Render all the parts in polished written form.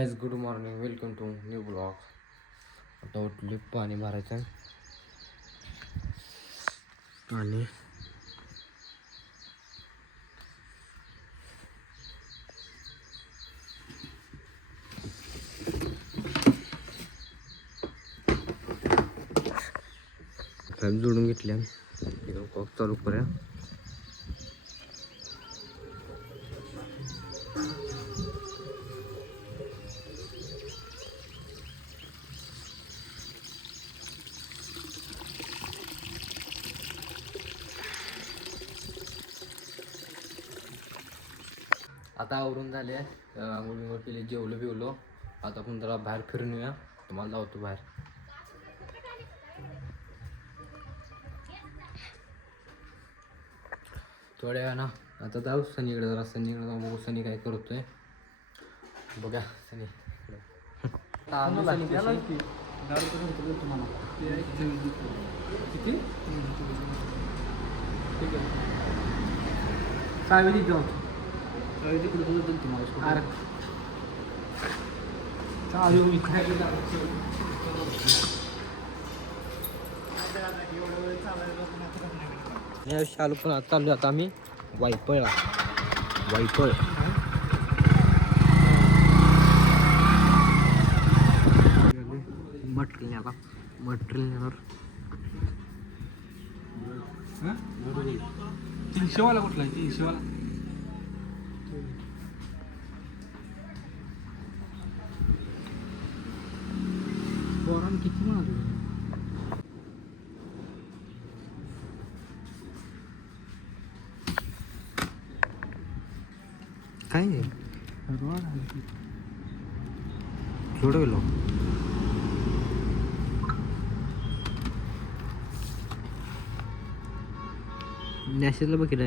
Guys good morning, welcome to new blog. आता उठली, पाणी भरायचं आणि पाईप जोडून घेतल्या. इकडं कॉक चालू करूया. आता आवरून झाले, आंघोळ केली, जेवलो बिवलो. आता आपण जरा बाहेर फिरून येऊया. तुम्हाला लावतो बाहेर. थोड्या वेळा ना आता जाऊ सनीकडे, जरा सनीकडे जाऊ, बघू सनी काय करतोय. बघा सनी किती सावेली जाऊ तुम्हाला चालू मी काय चालू पण आता चालू आता आम्ही वायपळ मटेरियल 300 वाला कुठला आहे? 300 वाला पोरान किती म्हणाले? काय जोडवलो नॅशनल बघितलं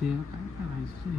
ते काय करायचं?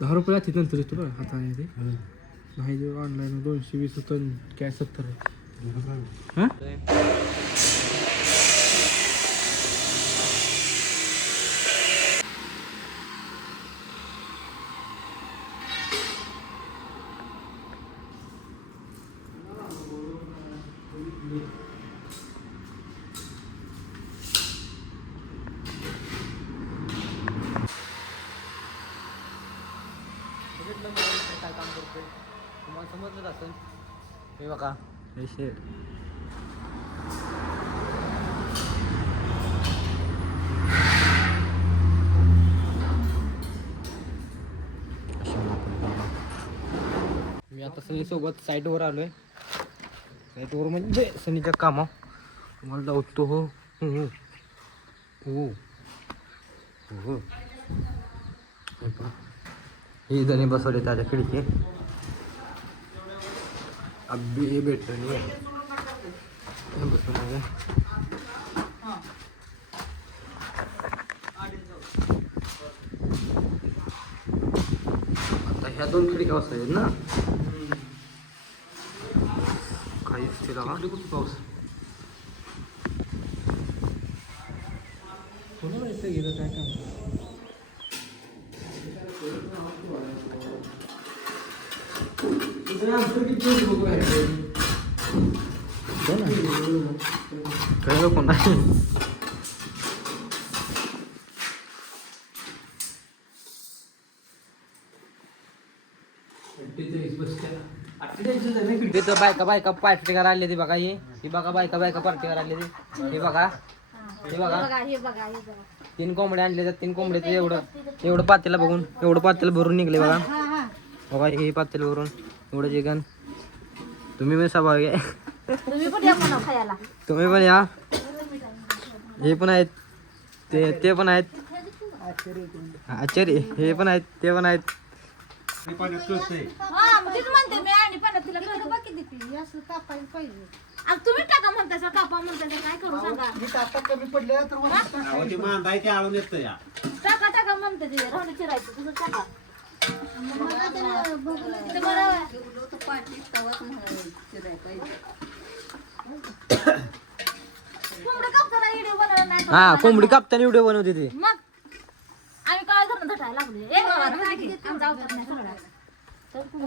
₹10 तिथं नंतर येतो बरं हाताने ते नाही जे ऑनलाईन 220 होतं काय 70 आहे. काय काम करतोय तुम्हाला समजलंच असेल. हे बघा हे मी आता सनी सोबत साईटवर आलोय. साईटवर म्हणजे सनीच्या कामावर तुम्हाला लावतो. हो हो हो हो ही जणी बसवले त्याच्या खिडकी. अब्बी हे भेटतो बसवलं. आता ह्या 2 खिडक्या बसवायच्या ना. काहीच तिला कुठं पाऊस कोणाला इथं गेलं काय काम? कळलं कोण आहे? तिथं बायका पार्टी करायला आली ती बघा. ही बघा बायका पार्टी करायला आली ती. हे बघा 3 कोंबड्या आणले तर 3 कोंबड्याचं एवढं पातेला बघून एवढं पातेला भरून निघले बघा. बघा हे पातेला भरून एवढं चिकन. तुम्ही पण सहभागी आहे. तुम्ही पण या. हे पण आहेत ते पण आहेत. आचार्य हे पण आहेत, ते पण आहेत. हा मग तेच म्हणते मी आणि पण तिला कळतं. बाकी देते असं कापायला पाहिजे. आता तुम्ही टाका म्हणताय कापा म्हणताय काय करू सांगा. आता कमी पडले तर टाका टाका म्हणते ते राहून चिरायचं तुझं टाका. मला त्याला बघून ते बरं कोंबडं कापताना व्हिडिओ बनवला नाही का? हा कोंबडी कापताना व्हिडिओ बनवते ते. मग आम्ही काय धरून धटायला लागले. एक बघा ना, म्हणजे की आमचा अवतार नाही सगळा. तर कुठं?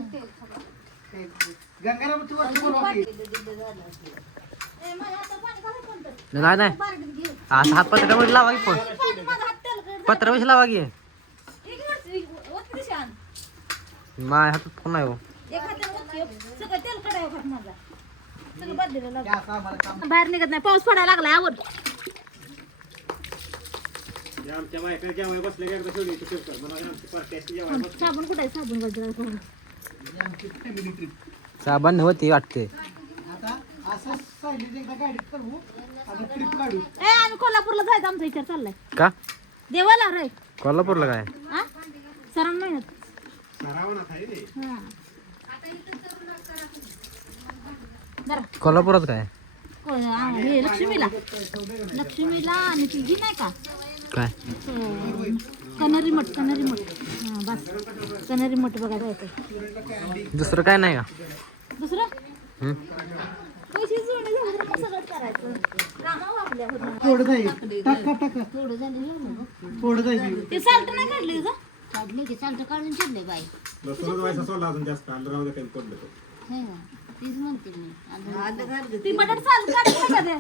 गंगारामची वरती बोलवते. ए, माझ्या हातात पाणी घालायचं कोणतं? नाही नाही बारडीत घे. आता हात पत्रामध्ये लावा की फोन. पाणी माझा हात तेलकट. पत्रामध्ये लावा की. एक वरती, वरती दिशा आण. माझ्या हातात फोन नाही हो. एक हातात वरती, सगळं तेलकट आहे हात माझा. सगळं बदलेलं लागलं. असं आम्हाला काम बाहेर निघत नाही, पाऊस पडायला लागलाय आवड. साबण कुठे आहे? साबण गजरा करून. Family trip. साबण होती वाटते. आता असं सायलीच एकदा गाडीत करू आणि ट्रिप काढू. ए आम्ही कोल्हापूरला जायचं आमचा विचार चाललाय. का देवाला रे. कोल्हापूरला काय? हा सरण महिन्यात. हा. जरा कोल्हापुरात काय हे लक्ष्मीला आणि ती ही नाही का काय? कन्हेरी मठ हा बस कन्हेरी मठ बघा जायचं. दुसरं काय नाही का? दुसरं हं? पैसे जोडले झाले तर सगळं करायचं. कामावर आपल्या होतं. थोडं जाईल. टाका टाका. थोडं झालं झालं. थोडं जाईल. ते साल्ट नाही काढले का? काढले की चालतं काढून चिडले बाई तीच म्हणते मी ती बटाट साल्ट काढली का ते?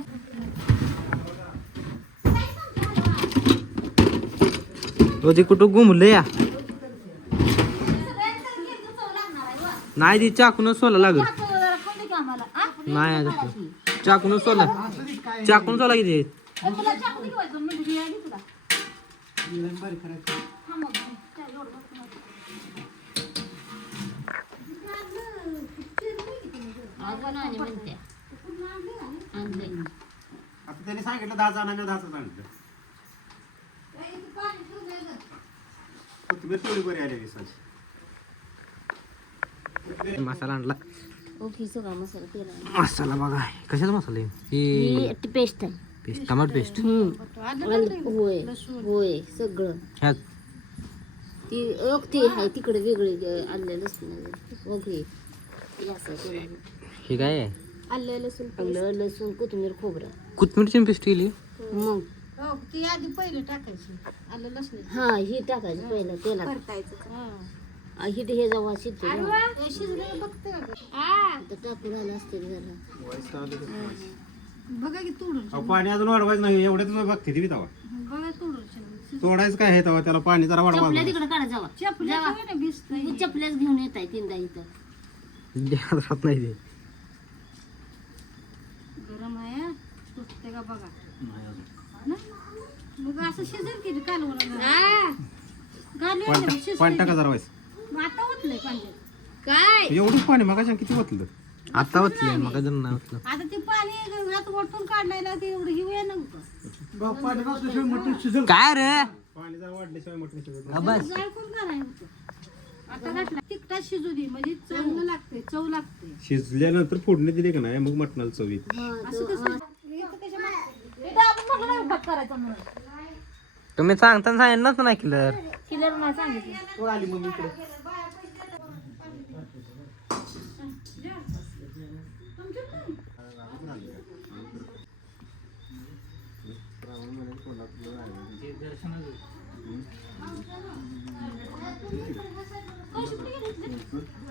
तो ते कुठं घुमले या नाही ती चाकून सोला लागल. जरा खाऊ दे की आम्हाला. हा? नाही आता चाकून सोला चाकून सोला किती ए, तुला चाकू दे की वाजवून, म्हणजे हे आली तुला. बारीक करायचं. हा मग. काय एवढं बघ तुला. अजून आणि म्हणते आणले आता त्यांनी सांगितलं 10 जणांना 10 सांगितलं. तुम्ही थोडी बरी आली दिसाची. मसाला आणला. ओके सगळा मसाला केला मसाला बघा कशाचा मसाला आहे ही पेस्ट आहे पेस्ट टमाटर पेस्ट होय होय सगळं ह्यात ती ती आहे तिकडे वेगळी आणले लसूण ओके असं केलं. हे काय आहे? आलं लसूण कोथिंबीर खोबरं कोथिंबीरची पेस्ट केली. मग हो ती आधी पहिले टाकायची. आलं लसण. हा ही टाकायचं पहिलं तेलात ही हे जेव्हा शिजते शिजलं बघते का? तर टाकून आलं असते जरा बघा की तोडून. अहो, पाणी अजून वाढवायचं नाही एवढ्याच बघते ती तवा बघा तोडून. तोडायचं काय आहे तवा त्याला पाणी जरा चपल्या वाढवा. तिकडे काढा जावा चपल्या भिजतंय. तू चपल्याच घेऊन येत आहे तीनदा इथं राहत नाही ते. गरम आहे सुटते का बघा ना? मग असं शिजेल की कालवण पाणी टाका जरा व्हायचं. आता होतलंय पाणी. काय एवढंच पाणी मग किती ओतलं. आता वाचलं मग अजून नाही वाचलं. आता ते पाणी हात वरतून काढायला ते एवढं हिवया नव्हतं. पाणी नसल्याशिवाय मटण शिजेल. काय रे पाणी जरा वाढल्याशिवाय मटण शिजत हा, बस जाळ कोण करायचं? आता घातला तिखटात शिजू दे म्हणजे चांगलं लागते चव लागते. शिजल्यानंतर फोडणी दिली का नाही मग मटणाला चव येते. असं कसं इथं आपण म्हटलं नाही भात करायचा म्हणून. तुम्ही सांगताना सांगितलं नाही किलर. किलर नाही सांगितलं. आली मग इकडे.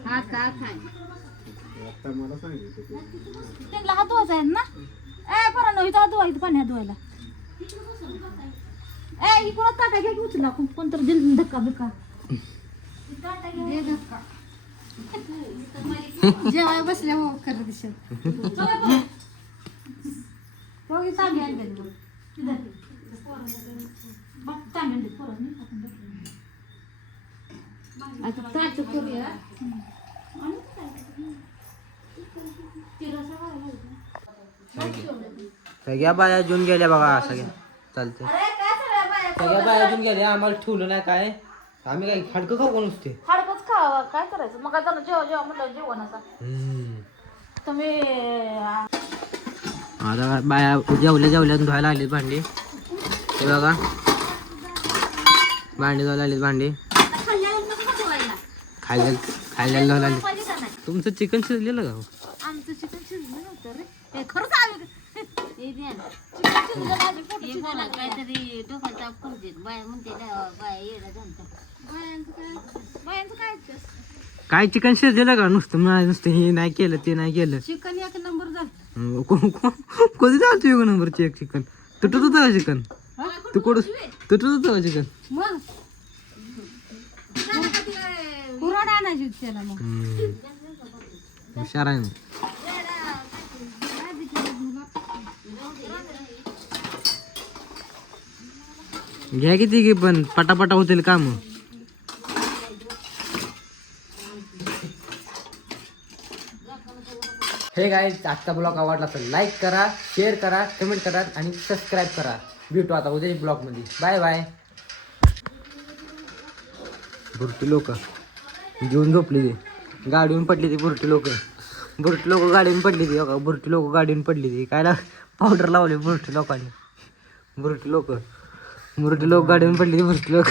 हा का खाय आता मला सांगितलं त्यांना हात धुवायचा आहे ना. ए पोरांनो इथं हात धुवायचं पाणी हात धुवायला. ए इकडं ताटा घ्या की उचला कोणतरी दिल धक्का बिक्का. दे धक्का. जेवाय बसल्या हो खरं दिसत. हो की तांबे आणले बघ. आता ताट करूया सगळ्या बाया जेवून गेल्या बघा सगळ्या चालते. अरे काय सगळ्या सगळ्या बाया अजून गेले आम्हाला ठेवलं नाही काय आम्ही काय खडकं खाऊ का नुसते हाडकच खावा काय करायचं मग आता जेव्हा म्हटलं जेवण आता तुम्ही आता बाया जेवल्या धुवायला आली भांडी हे बघा भांडी धुवायला आली भांडी खायला धुवायला आली पाहिजे का नाही तुमचं चिकन शिजलेलं का हो? आमचं चिकन शिजलं नव्हतं रे हे खरंच आम्ही हे द्या ना. चिकन शिजलं माझे पोट हे बोला काहीतरी डोक्याला ताप करू देत बाया म्हणते बाया येडा झालता बायांचं काय असतं? काय चिकन शिजलेलं का नुसतं हे नाही केलं ते नाही केलं चिकन एक नंबर झालं कधी झालं तुझ्या नंबरची एक चिकन तुटत होतं का चिकन तू तुटत होतं का चिकन मग कुराड आणायची होती त्याला मग हुशार आहे ना घ्या किती घे पण पटापटा होतील काम हे काय आजचा ब्लॉग आवडला तर लाईक करा शेअर करा कमेंट करा आणि सबस्क्राईब करा भेटू आता उद्या ब्लॉगमध्ये बाय बाय भुरटी लोक घेऊन झोपली ती गाडीहून पडली ती बुरटी लोक गाडीहून पडली ती बघा बुरटी लोक गाडीहून पडली ती काय पावडर लावली बुरटी लोकांनी बुरटी लोक गाडीहून पडली ती बुरटी लोक